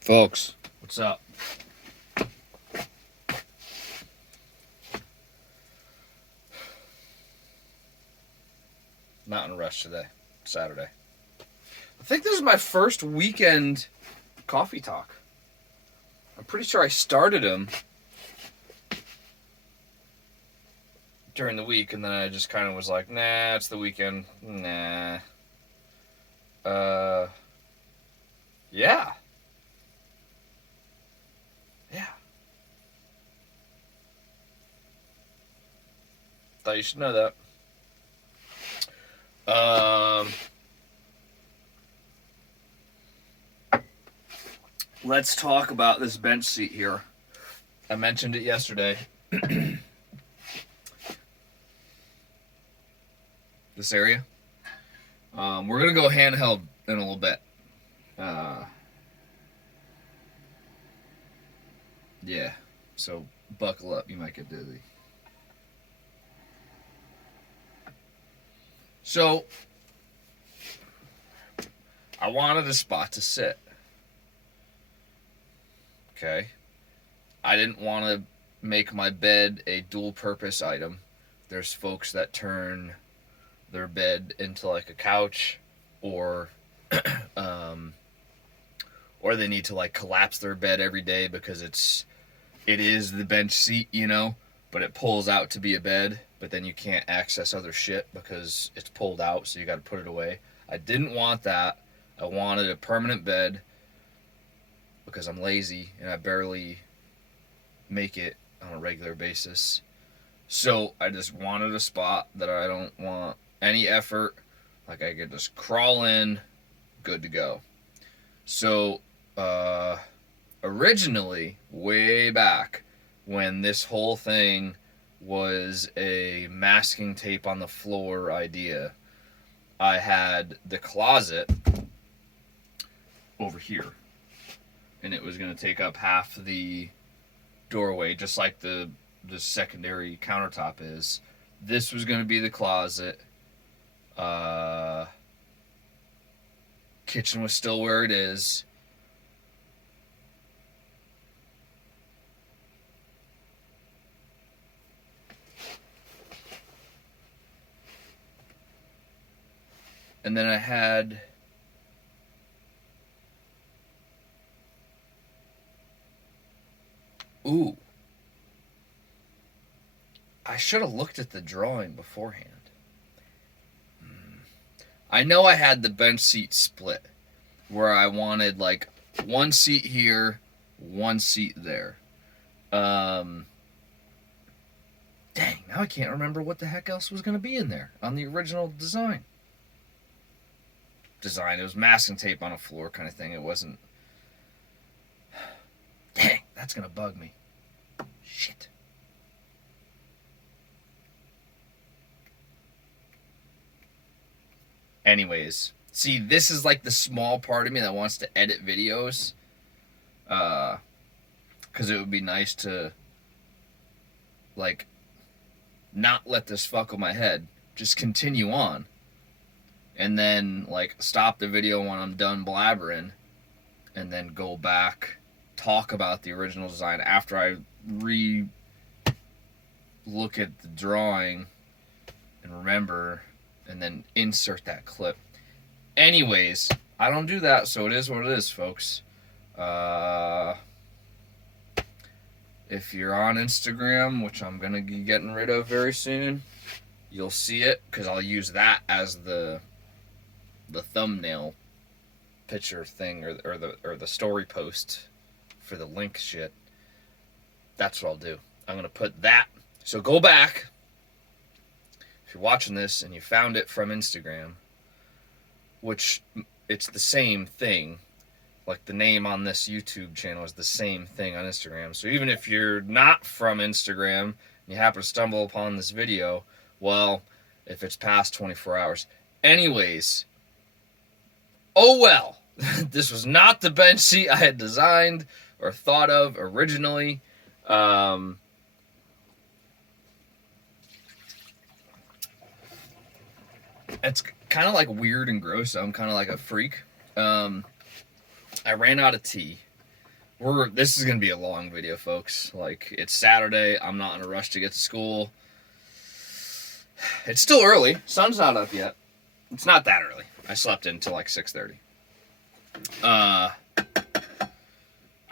Folks, what's up? Not in a rush today. Saturday. I think this is my first weekend coffee talk. I'm pretty sure I started them during the week, and then I just kind of was like, nah, it's the weekend. Nah. Yeah. Yeah. Thought you should know that. Let's talk about this bench seat here. I mentioned it yesterday. This area. We're going to go handheld in a little bit. Yeah. So buckle up. You might get dizzy. So I wanted a spot to sit. Okay. I didn't want to make my bed a dual purpose item. There's folks that turn their bed into like a couch, or or they need to like collapse their bed every day because it is the bench seat, but it pulls out to be a bed, but then you can't access other shit because it's pulled out, so you got to put it away. I didn't want that. I wanted a permanent bed because I'm lazy and I barely make it on a regular basis. So I just wanted a spot that I don't want any effort. Like I could just crawl in, good to go. So originally, way back when this whole thing was a masking tape on the floor idea, I had the closet over here, and it was going to take up half the doorway, just like the secondary countertop is. This was going to be the closet. Kitchen was still where it is. And then I had I should have looked at the drawing beforehand. I know I had the bench seat split, where I wanted like one seat here, one seat there. Dang, now I can't remember what the heck else was going to be in there on the original design. It was masking tape on a floor kind of thing. It wasn't. Dang, that's going to bug me. Shit. Anyways, see, this is like the small part of me that wants to edit videos. Because it would be nice to, like, not let this fuck with my head. Just continue on. And then, like, stop the video when I'm done blabbering. And then go back, talk about the original design after I look at the drawing and remember, and then insert that clip. Anyways, I don't do that, so it is what it is, folks. If you're on Instagram, which I'm going to be getting rid of very soon, you'll see it, because I'll use that as the thumbnail picture thing, or the story post for the link shit. That's what I'll do. I'm going to put that. So go back. If you're watching this and you found it from Instagram, which it's the same thing, like the name on this YouTube channel is the same thing on Instagram. So even if you're not from Instagram and you happen to stumble upon this video, well, if it's past 24 hours. Anyways, oh well. This was not the bench seat I had designed or thought of originally. It's kind of like weird and gross. So I'm kind of like a freak. I ran out of tea, This is gonna be a long video, folks. Like, it's Saturday. I'm not in a rush to get to school. It's still early. Sun's not up yet. It's not that early. I slept in until like 6:30.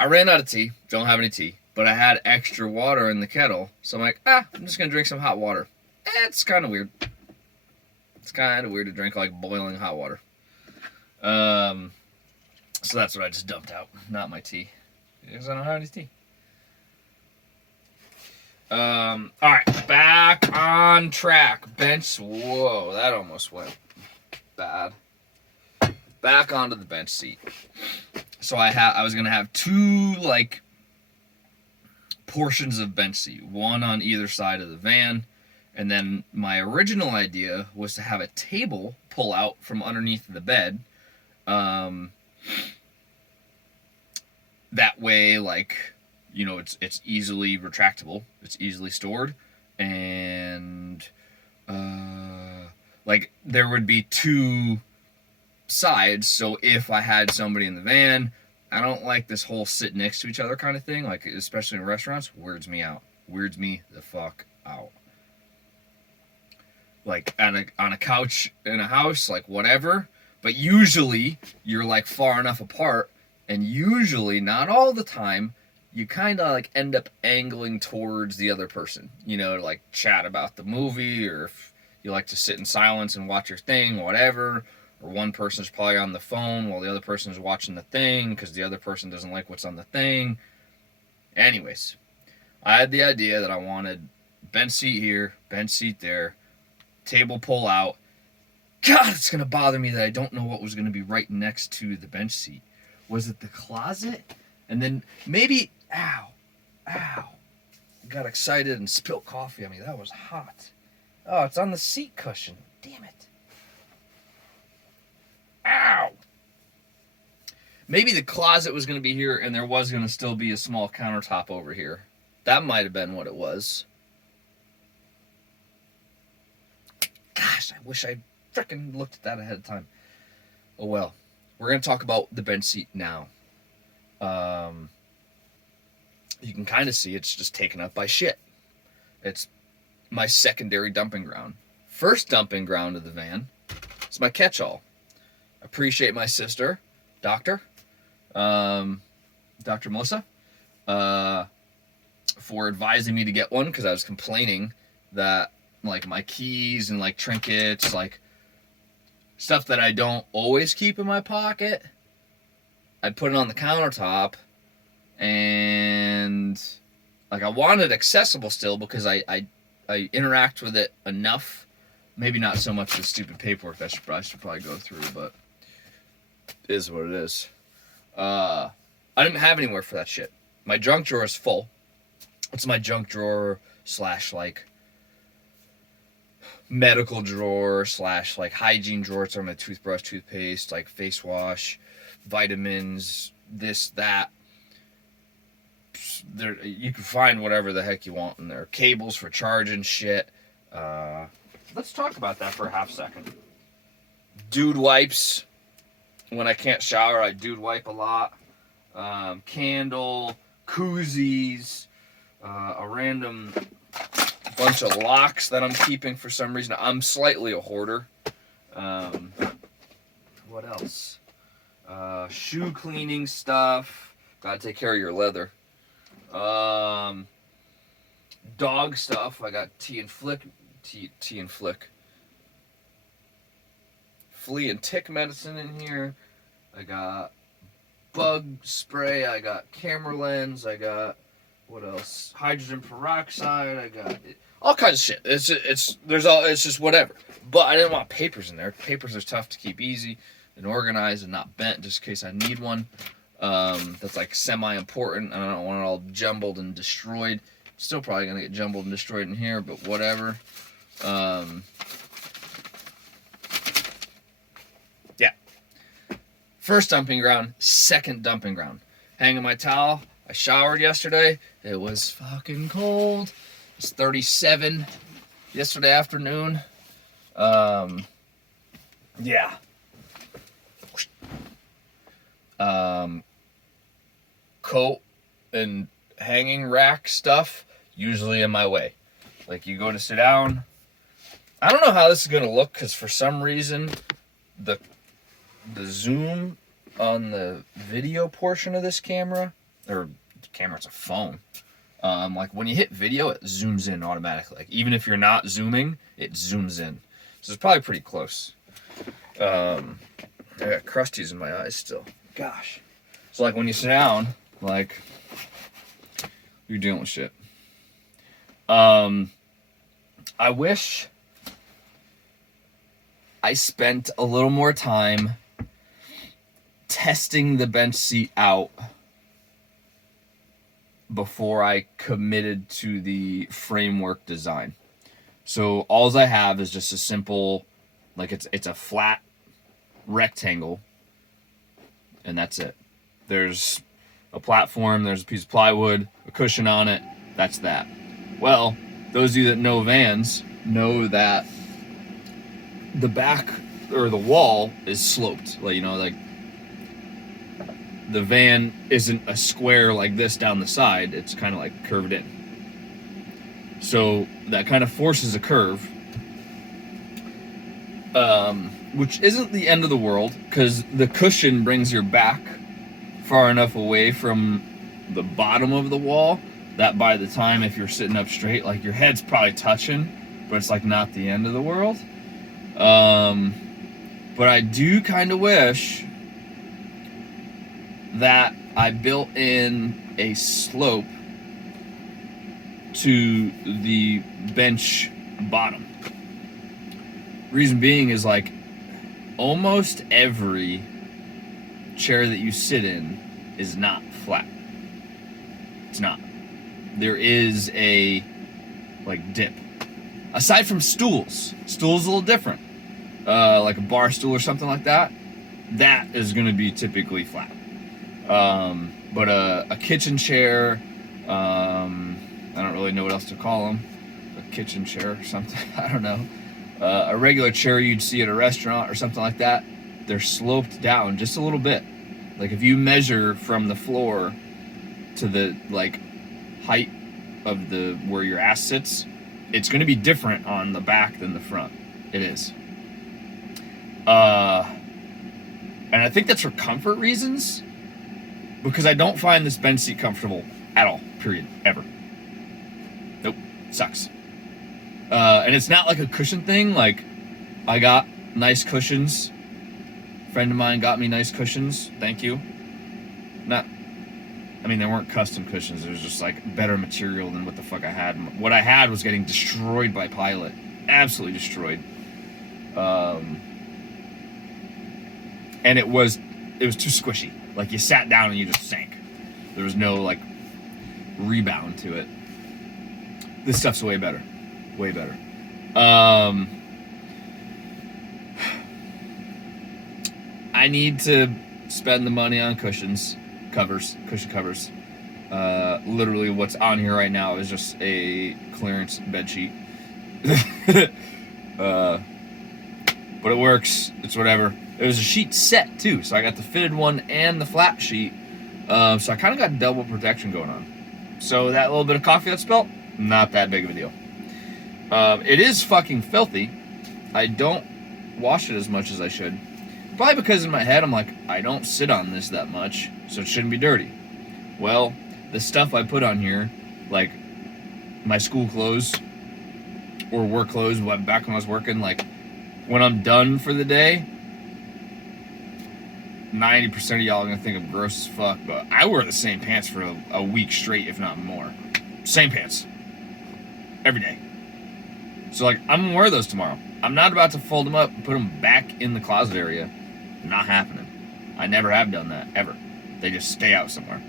I ran out of tea. Don't have any tea. But I had extra water in the kettle. So I'm like, I'm just going to drink some hot water. It's kind of weird. It's kind of weird to drink like boiling hot water. So that's what I just dumped out. Not my tea. Because I don't have any tea. Alright. Back on track. Bench. Whoa. That almost went bad. Back onto the bench seat. So I was gonna have two like portions of bench seat, one on either side of the van, and then my original idea was to have a table pull out from underneath the bed. That way, like, you know, it's easily retractable, it's easily stored, and like there would be two sides, so if I had somebody in the van, I don't like this whole sit next to each other kind of thing, like especially in restaurants. Weirds me the fuck out. Like on a couch in a house, like whatever, but usually you're like far enough apart, and usually, not all the time, you kind of like end up angling towards the other person, you know, to like chat about the movie, or if you like to sit in silence and watch your thing, whatever. Or one person's probably on the phone while the other person's watching the thing because the other person doesn't like what's on the thing. Anyways, I had the idea that I wanted bench seat here, bench seat there, table pull out. God, it's going to bother me that I don't know what was going to be right next to the bench seat. Was it the closet? And then maybe, ow, got excited and spilled coffee on me. That was hot. Oh, it's on the seat cushion. Damn it. Ow! Maybe the closet was going to be here and there was going to still be a small countertop over here. That might have been what it was. Gosh, I wish I frickin' looked at that ahead of time. Oh well. We're going to talk about the bench seat now. You can kind of see it's just taken up by shit. It's my secondary dumping ground. First dumping ground of the van is my catch-all. Appreciate my sister, Dr. Melissa, for advising me to get one, because I was complaining that like my keys and like trinkets, like stuff that I don't always keep in my pocket, I'd put it on the countertop, and like I want it accessible still because I interact with it enough. Maybe not so much the stupid paperwork that I should probably go through, but it is what it is. I didn't have anywhere for that shit. My junk drawer is full. It's my junk drawer / like medical drawer / like hygiene drawer. It's on my toothbrush, toothpaste, like face wash, vitamins, this, that. There, you can find whatever the heck you want in there. Cables for charging shit. Let's talk about that for a half second. Dude wipes. When I can't shower, I dude wipe a lot. Candle, koozies, a random bunch of locks that I'm keeping for some reason. I'm slightly a hoarder. What else? Shoe cleaning stuff. Gotta take care of your leather. Dog stuff. I got tea and flick. Flea and tick medicine in here. I got bug spray. I got camera lens. I got, what else? Hydrogen peroxide. I got all kinds of shit. It's just whatever. But I didn't want papers in there. Papers are tough to keep easy and organized and not bent, just in case I need one. That's like semi-important, and I don't want it all jumbled and destroyed. Still probably gonna get jumbled and destroyed in here, but whatever. Yeah. First dumping ground, second dumping ground. Hanging my towel. I showered yesterday. It was fucking cold. It's 37 yesterday afternoon. Yeah. coat and hanging rack stuff usually in my way. Like, you go to sit down. I don't know how this is going to look, because for some reason, the zoom on the video portion of this camera, or the camera, it's a phone. Like, when you hit video, it zooms in automatically. Like, even if you're not zooming, it zooms in. So it's probably pretty close. I got crusties in my eyes still. Gosh. So, like, when you sit down, like, you're dealing with shit. I wish I spent a little more time testing the bench seat out before I committed to the framework design. So all I have is just a simple, like, it's a flat rectangle, and that's it. There's a platform, there's a piece of plywood, a cushion on it, that's that. Well, those of you that know vans know that the back or the wall is sloped. Like, you know, like, the van isn't a square like this down the side, it's kind of like curved in. So that kind of forces a curve, which isn't the end of the world, because the cushion brings your back far enough away from the bottom of the wall that by the time, if you're sitting up straight, like, your head's probably touching, but it's like not the end of the world. But I do kind of wish that I built in a slope to the bench bottom. Reason being is, like, almost every chair that you sit in is not flat. It's not. There is a, like, dip. Aside from stools. Stools a little different. Like a bar stool or something like that. That is going to be typically flat. But a kitchen chair, I don't really know what else to call them. A kitchen chair or something, I don't know. A regular chair you'd see at a restaurant or something like that, they're sloped down just a little bit. Like, if you measure from the floor to the, like, height of the where your ass sits, it's going to be different on the back than the front. It is. And I think that's for comfort reasons, because I don't find this bench seat comfortable at all, period, ever. Nope, sucks. And it's not like a cushion thing. Like, I got nice cushions. A friend of mine got me nice cushions. Thank you. They weren't custom cushions. It was just, like, better material than what the fuck I had. What I had was getting destroyed by Pilot. Absolutely destroyed. And it was too squishy. Like, you sat down and you just sank. There was no, like, rebound to it. This stuff's way better. Way better. I need to spend the money on cushion covers. Literally what's on here right now is just a clearance bed sheet. But it works. It's whatever. It was a sheet set too, so I got the fitted one and the flat sheet. So I kind of got double protection going on. So that little bit of coffee that spilt, not that big of a deal. It is fucking filthy. I don't wash it as much as I should. Probably because in my head I'm like, I don't sit on this that much, so it shouldn't be dirty. Well, the stuff I put on here, like my school clothes or work clothes, back when I was working, like, when I'm done for the day, 90% of y'all are gonna think I'm gross as fuck, but I wear the same pants for a week straight, if not more. Same pants. Every day. So, like, I'm gonna wear those tomorrow. I'm not about to fold them up and put them back in the closet area. Not happening. I never have done that, ever. They just stay out somewhere.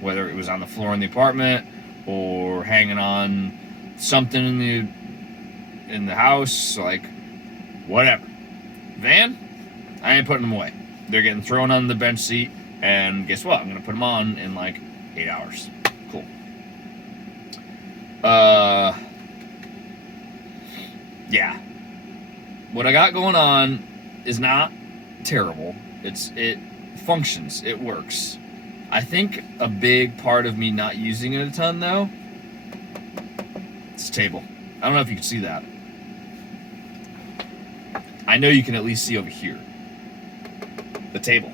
Whether it was on the floor in the apartment or hanging on something in the house, like, whatever. Van, I ain't putting them away. They're getting thrown on the bench seat, and guess what? I'm gonna put them on in like 8 hours. Cool. Yeah. What I got going on is not terrible. It functions. It works. I think a big part of me not using it a ton, though, it's a table. I don't know if you can see that. I know you can at least see over here. The table.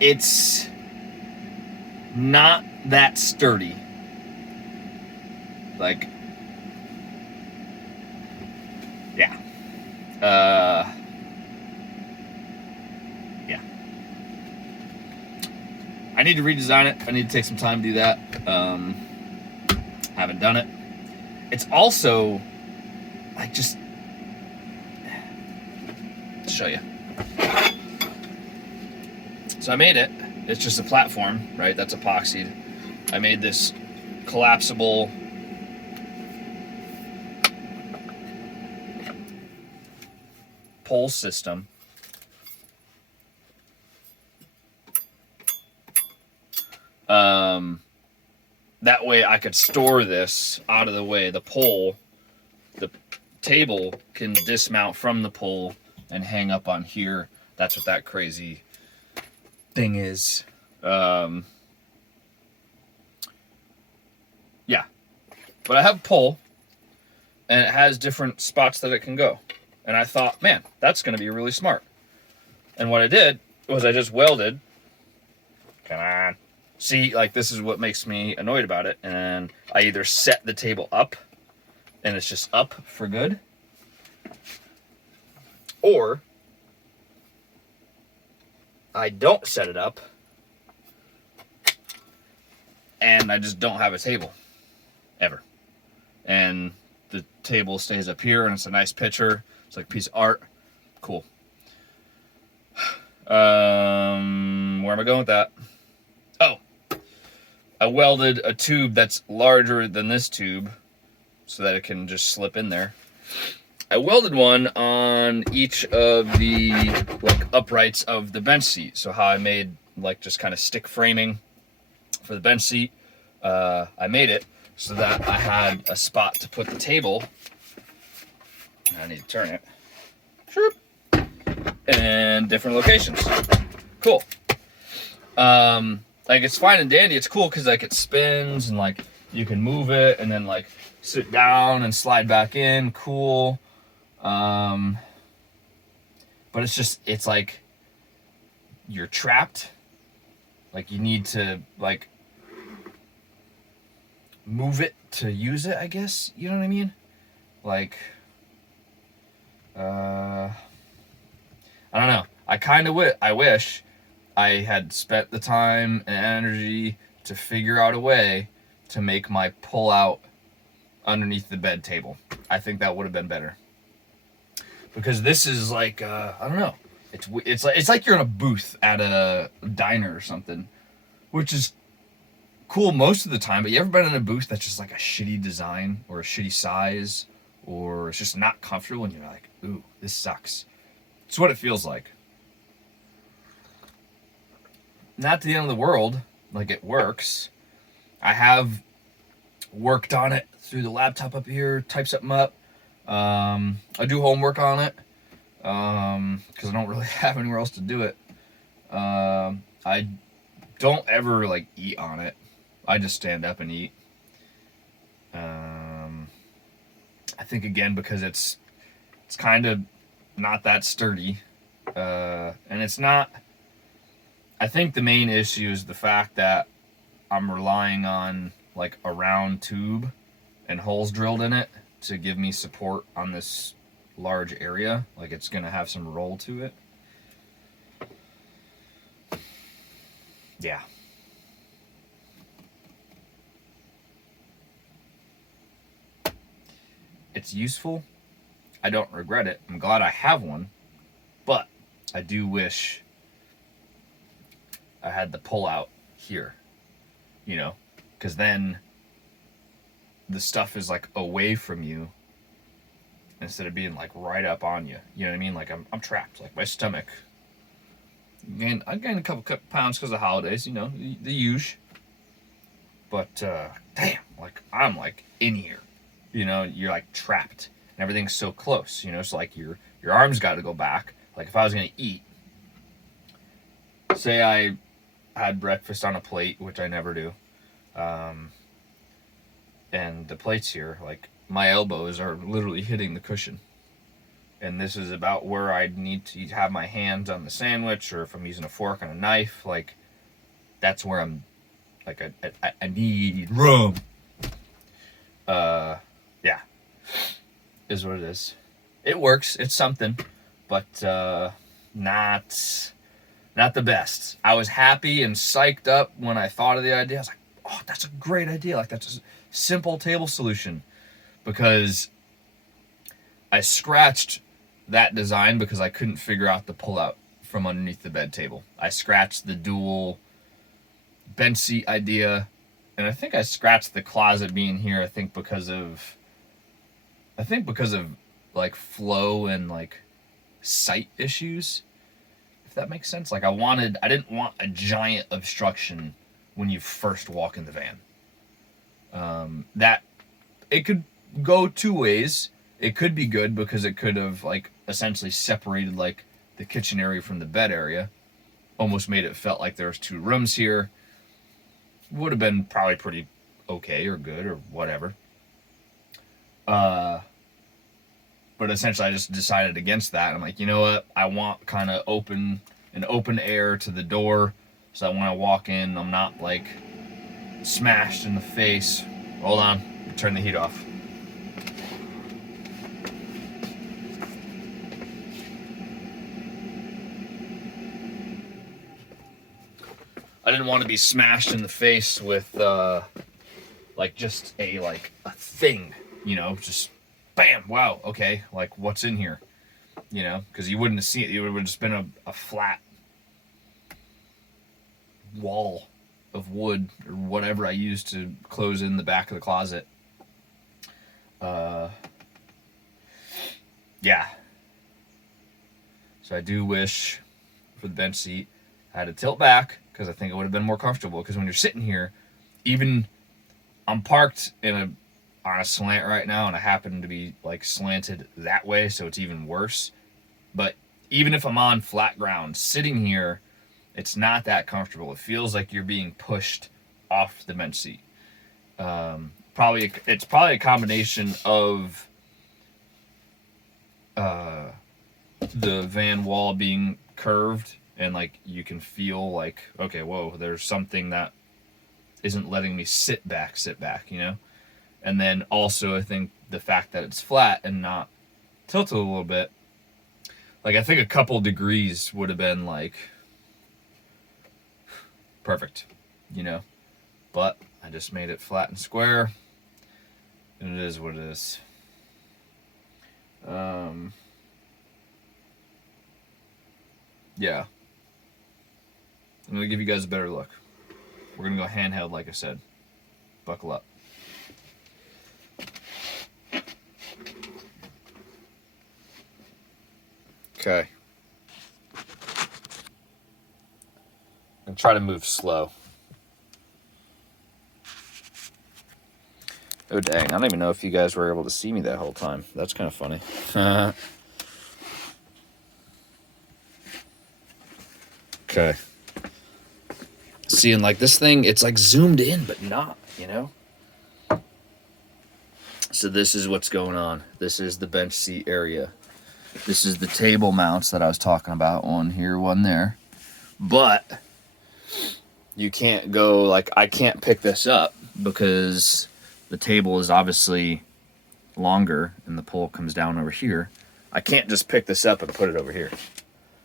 It's not that sturdy. Like, yeah. Yeah. I need to redesign it. I need to take some time to do that. Haven't done it. It's also like just to show you. So I made it. It's just a platform, right? That's epoxied. I made this collapsible pole system. That way I could store this out of the way. The pole, the table can dismount from the pole and hang up on here. That's what that crazy thing is. Yeah. But I have a pole, and it has different spots that it can go. And I thought, man, that's going to be really smart. And what I did was I just welded. Come on. See, like, this is what makes me annoyed about it. And I either set the table up, and it's just up for good, or I don't set it up, and I just don't have a table, ever. And the table stays up here, and it's a nice picture. It's like a piece of art. Cool. Where am I going with that? Oh, I welded a tube that's larger than this tube so that it can just slip in there. I welded one on each of the like uprights of the bench seat. So how I made like just kind of stick framing for the bench seat, I made it so that I had a spot to put the table. I need to turn it. And different locations. Cool. Like, it's fine and dandy. It's cool because like it spins and like you can move it and then like sit down and slide back in. Cool. But it's like you're trapped. Like, you need to like move it to use it, I guess. You know what I mean? Like, I don't know. I wish I had spent the time and energy to figure out a way to make my pull out underneath the bed table. I think that would have been better. Because this is like, I don't know. It's like you're in a booth at a diner or something, which is cool most of the time. But you ever been in a booth that's just like a shitty design or a shitty size, or it's just not comfortable, and you're like, ooh, this sucks. It's what it feels like. Not the end of the world. Like, it works. I have worked on it through the laptop up here, type something up. I do homework on it because I don't really have anywhere else to do it. I don't ever like eat on it. I just stand up and eat. I think, again, because it's kind of not that sturdy, and it's not. I think the main issue is the fact that I'm relying on like a round tube and holes drilled in it to give me support on this large area. Like, it's gonna have some roll to it. Yeah. It's useful. I don't regret it. I'm glad I have one, but I do wish I had the pull out here, you know, because then the stuff is like away from you instead of being like right up on you. You know what I mean? Like, I'm trapped. Like, my stomach. I gained a couple pounds because of the holidays, you know, the usual. But damn, like, I'm like in here. You know, you're like trapped, and everything's so close. You know, so like your arms got to go back. Like, if I was gonna eat, say I had breakfast on a plate, which I never do, and the plate's here, like my elbows are literally hitting the cushion. And this is about where I'd need to have my hands on the sandwich, or if I'm using a fork and a knife, like that's where I'm, like I need room. Yeah, is what it is. It works. It's something, but not the best. I was happy and psyched up when I thought of the idea. I was like, oh, that's a great idea. Like, that's a simple table solution. Because I scratched that design because I couldn't figure out the pullout from underneath the bed table. I scratched the dual bench seat idea, and I think I scratched the closet being here, I think because of like flow and like sight issues, if that makes sense. Like I didn't want a giant obstruction when you first walk in the van. That it could go two ways. It could be good because it could have like essentially separated like the kitchen area from the bed area, almost made it felt like there was two rooms here. Would have been probably pretty okay or good or whatever. But essentially I just decided against that. I'm like, you know what? I want kind of open air to the door, so that when I walk in, I'm not like smashed in the face. Hold on, turn the heat off. I didn't want to be smashed in the face with like just a thing, you know, just bam, wow, okay, like what's in here, you know, because you wouldn't have seen it. It would have just been a flat wall of wood or whatever I used to close in the back of the closet. Yeah. So I do wish for the bench seat I had to tilt back, because I think it would have been more comfortable. Because when you're sitting here, even I'm parked on a slant right now, and I happen to be like slanted that way, so it's even worse. But even if I'm on flat ground, sitting here, it's not that comfortable. It feels like you're being pushed off the bench seat. It's probably a combination of the van wall being curved, and like you can feel like, okay, whoa, there's something that isn't letting me sit back, you know? And then also I think the fact that it's flat and not tilted a little bit, like I think a couple degrees would have been like perfect, you know? But I just made it flat and square, and it is what it is. Yeah. I'm going to give you guys a better look. We're going to go handheld, like I said. Buckle up. Okay. I'm going to try to move slow. Oh, dang. I don't even know if you guys were able to see me that whole time. That's kind of funny. Okay. Seeing like this thing, it's like zoomed in, but not, you know? So this is what's going on. This is the bench seat area. This is the table mounts that I was talking about. One here, one there. But you can't go, like, I can't pick this up because the table is obviously longer and the pole comes down over here. I can't just pick this up and put it over here.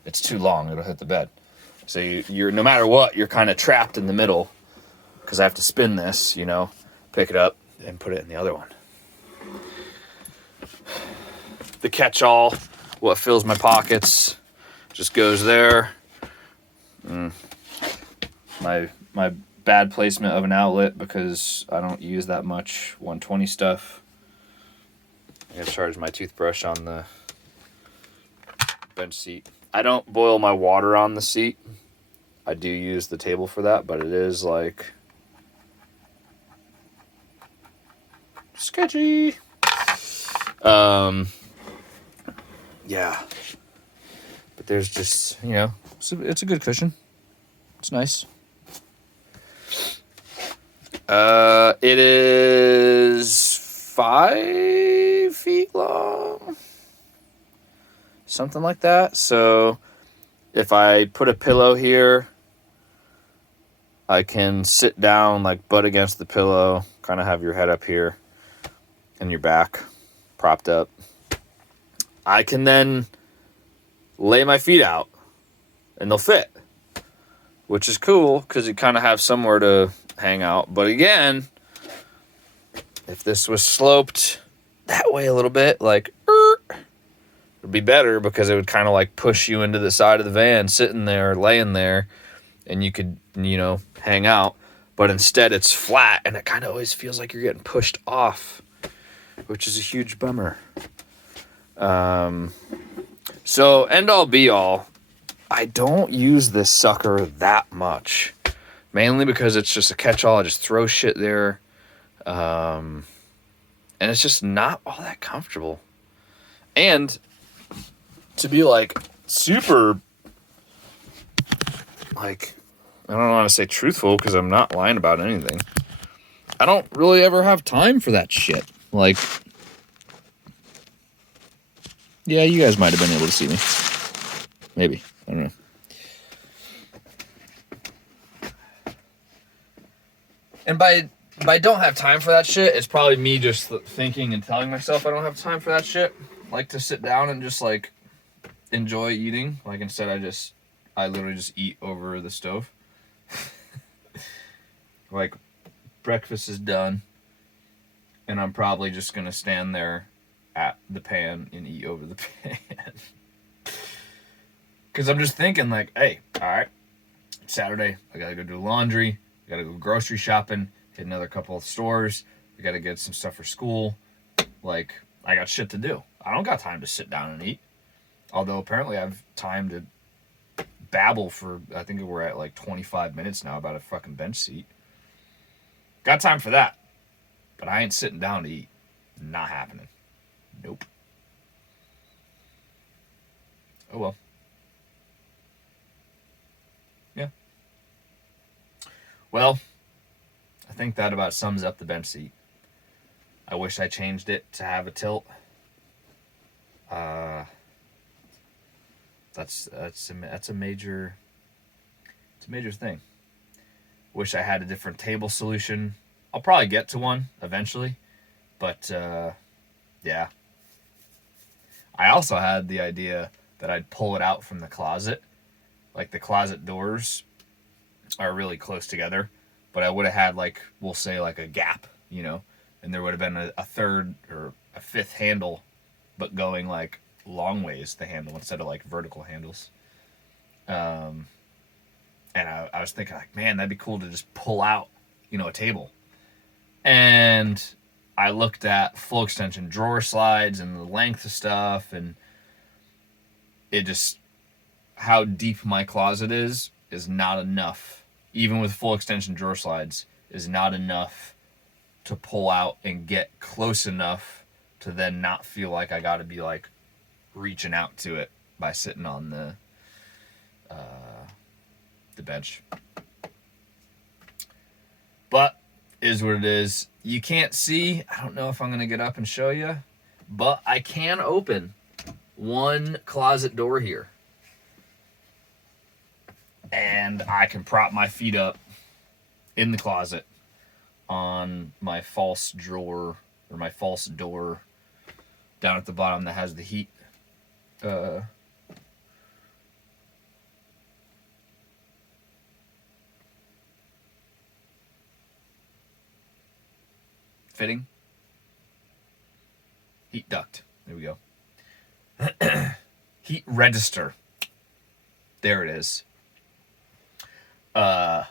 It's too long. It'll hit the bed. So you're no matter what, you're kind of trapped in the middle, because I have to spin this, you know, pick it up and put it in the other one. The catch-all, what fills my pockets, just goes there. My bad placement of an outlet, because I don't use that much 120 stuff. I'm gonna charge my toothbrush on the bench seat. I don't boil my water on the seat. I do use the table for that, but it is like sketchy. Yeah. But there's just, you know, it's a good cushion. It's nice. It is 5 feet long. Something like that. So if I put a pillow here, I can sit down like butt against the pillow, kind of have your head up here and your back propped up. I can then lay my feet out and they'll fit, which is cool because you kind of have somewhere to hang out. But again, if this was sloped that way a little bit, like, it'd be better because it would kind of like push you into the side of the van, sitting there, laying there, and you could, hang out. But instead it's flat and it kind of always feels like you're getting pushed off, which is a huge bummer. So end all be all, I don't use this sucker that much, mainly because it's just a catch-all. I just throw shit there. And it's just not all that comfortable. And to be like super, like, I don't want to say truthful because I'm not lying about anything. I don't really ever have time for that shit. Like, yeah, you guys might have been able to see me. Maybe. I don't know. And by don't have time for that shit, it's probably me just thinking and telling myself I don't have time for that shit. Like to sit down and just like enjoy eating. Like instead I literally just eat over the stove. Like breakfast is done and I'm probably just gonna stand there at the pan and eat over the pan. Cause I'm just thinking like, hey, alright, Saturday, I gotta go do laundry, I gotta go grocery shopping, hit another couple of stores, I gotta get some stuff for school. Like, I got shit to do. I don't got time to sit down and eat. Although apparently I have time to babble for, I think we're at like 25 minutes now about a fucking bench seat. Got time for that. But I ain't sitting down to eat. Not happening. Nope. Oh well. Yeah. Well, I think that about sums up the bench seat. I wish I changed it to have a tilt. That's a major thing. Wish I had a different table solution. I'll probably get to one eventually, but yeah. I also had the idea that I'd pull it out from the closet. Like the closet doors are really close together, but I would have had like, we'll say like a gap, and there would have been a third or a fifth handle, but going like long ways the handle instead of like vertical handles. And I was thinking like, man, that'd be cool to just pull out, a table. And I looked at full extension drawer slides and the length of stuff, and it just, how deep my closet is not enough. Even with full extension drawer slides, is not enough to pull out and get close enough to then not feel like I gotta be like reaching out to it by sitting on the bench. But is what it is. You can't see. I don't know if I'm gonna get up and show you, but I can open one closet door here. And I can prop my feet up in the closet on my false drawer or my false door down at the bottom that has the heat fitting. Heat duct. There we go. Heat register. There it is. I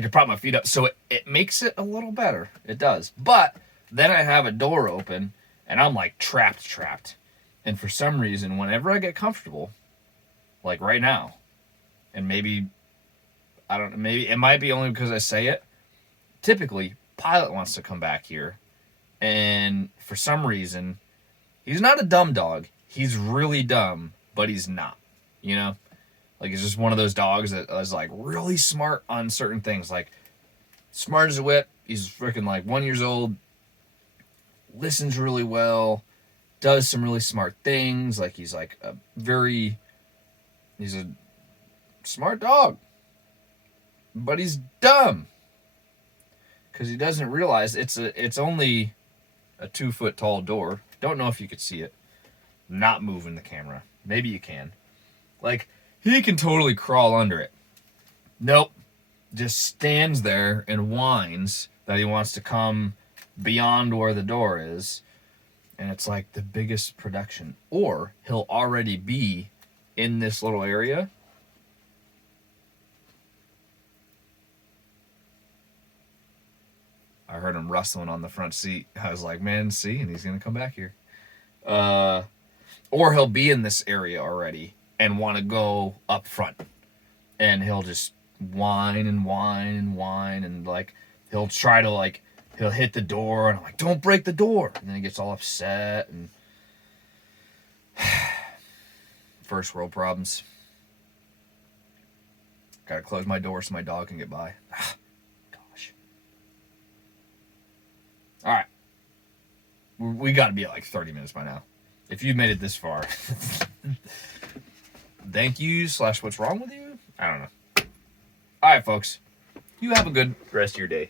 could prop my feet up, so it makes it a little better. It does. But then I have a door open, and I'm like trapped. And for some reason, whenever I get comfortable, like right now, and maybe, I don't know, maybe it might be only because I say it, typically, Pilot wants to come back here, and for some reason, he's not a dumb dog. He's really dumb, but he's not, Like, Like, he's just one of those dogs that is like really smart on certain things. Like, smart as a whip. He's freaking like 1 year old. Listens really well. Does some really smart things. Like, he's like he's a smart dog. But he's dumb. Because he doesn't realize it's only a 2 foot tall door. Don't know if you could see it. Not moving the camera. Maybe you can. Like, he can totally crawl under it. Nope. Just stands there and whines that he wants to come beyond where the door is. And it's like the biggest production. Or he'll already be in this little area. I heard him rustling on the front seat. I was like, man, see? And he's going to come back here. Or he'll be in this area already and want to go up front. And he'll just whine and whine and whine. And, like, he'll try to, like, he'll hit the door. And I'm like, don't break the door. And then he gets all upset. And first world problems. Gotta close my door so my dog can get by. Gosh. All right. We got to be at like 30 minutes by now. If you've made it this far. Thank you / what's wrong with you? I don't know. All right, folks. You have a good rest of your day.